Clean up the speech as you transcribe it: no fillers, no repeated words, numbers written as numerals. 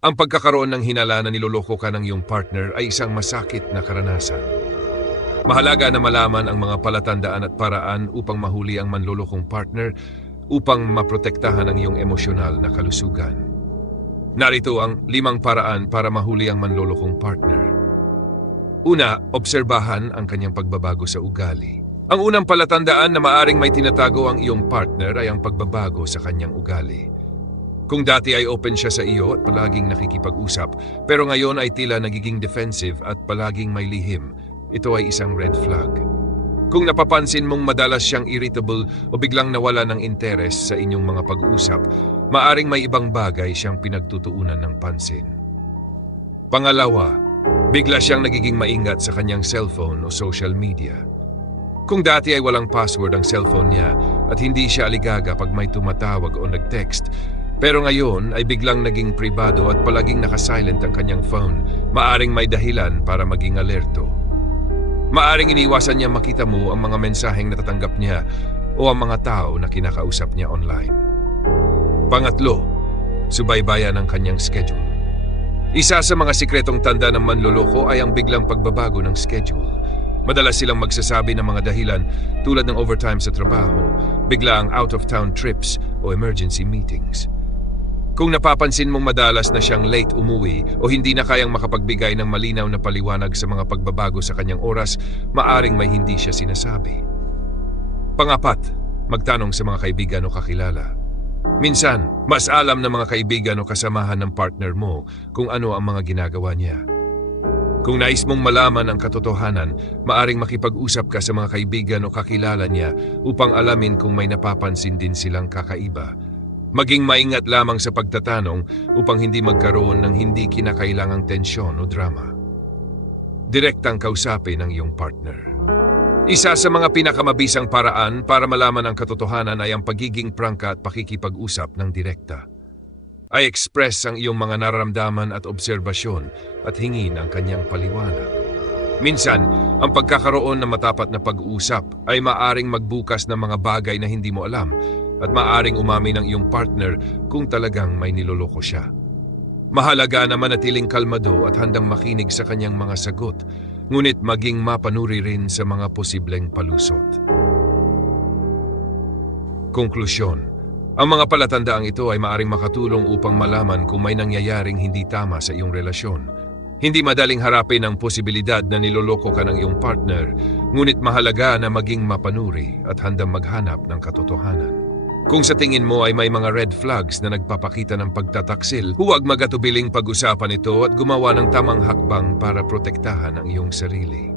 Ang pagkakaroon ng hinala na niloloko ka ng iyong partner ay isang masakit na karanasan. Mahalaga na malaman ang mga palatandaan at paraan upang mahuli ang manlolokong partner upang maprotektahan ang iyong emosyonal na kalusugan. Narito ang 5 paraan para mahuli ang manlolokong partner. Una, obserbahan ang kanyang pagbabago sa ugali. Ang unang palatandaan na maaring may tinatago ang iyong partner ay ang pagbabago sa kanyang ugali. Kung dati ay open siya sa iyo at palaging nakikipag-usap, pero ngayon ay tila nagiging defensive at palaging may lihim, ito ay isang red flag. Kung napapansin mong madalas siyang irritable o biglang nawala ng interes sa inyong mga pag-uusap, maaring may ibang bagay siyang pinagtutuunan ng pansin. Pangalawa, bigla siyang nagiging maingat sa kanyang cellphone o social media. Kung dati ay walang password ang cellphone niya at hindi siya aligaga pag may tumatawag o nag-text, pero ngayon ay biglang naging pribado at palaging nakasilent ang kanyang phone, maaring may dahilan para maging alerto. Maaring iniwasan niya makita mo ang mga mensaheng natatanggap niya o ang mga tao na kinakausap niya online. Pangatlo, subaybayan ang kanyang schedule. Isa sa mga sikretong tanda ng manloloko ay ang biglang pagbabago ng schedule. Madalas silang magsasabi ng mga dahilan tulad ng overtime sa trabaho, bigla ang out-of-town trips o emergency meetings. Kung napapansin mong madalas na siyang late umuwi o hindi na kayang makapagbigay ng malinaw na paliwanag sa mga pagbabago sa kanyang oras, maaring may hindi siya sinasabi. Pangapat, magtanong sa mga kaibigan o kakilala. Minsan, mas alam ng mga kaibigan o kasamahan ng partner mo kung ano ang mga ginagawa niya. Kung nais mong malaman ang katotohanan, maaring makipag-usap ka sa mga kaibigan o kakilala niya upang alamin kung may napapansin din silang kakaiba. Maging maingat lamang sa pagtatanong upang hindi magkaroon ng hindi kinakailangang tensyon o drama. Direktang kausapin ang iyong partner. Isa sa mga pinakamabisang paraan para malaman ang katotohanan ay ang pagiging prangka at pakikipag-usap ng direkta. Ay express ang iyong mga nararamdaman at obserbasyon at hingin ang kanyang paliwanag. Minsan, ang pagkakaroon ng matapat na pag-uusap ay maaring magbukas ng mga bagay na hindi mo alam at maaring umamin ng iyong partner kung talagang may niloloko siya. Mahalaga na manatiling kalmado at handang makinig sa kanyang mga sagot, ngunit maging mapanuri rin sa mga posibleng palusot. Konklusyon. Ang mga palatandaang ito ay maaring makatulong upang malaman kung may nangyayaring hindi tama sa iyong relasyon. Hindi madaling harapin ang posibilidad na niloloko ka ng iyong partner, ngunit mahalaga na maging mapanuri at handang maghanap ng katotohanan. Kung sa tingin mo ay may mga red flags na nagpapakita ng pagtataksil, huwag magatubiling pag-usapan ito at gumawa ng tamang hakbang para protektahan ang iyong sarili.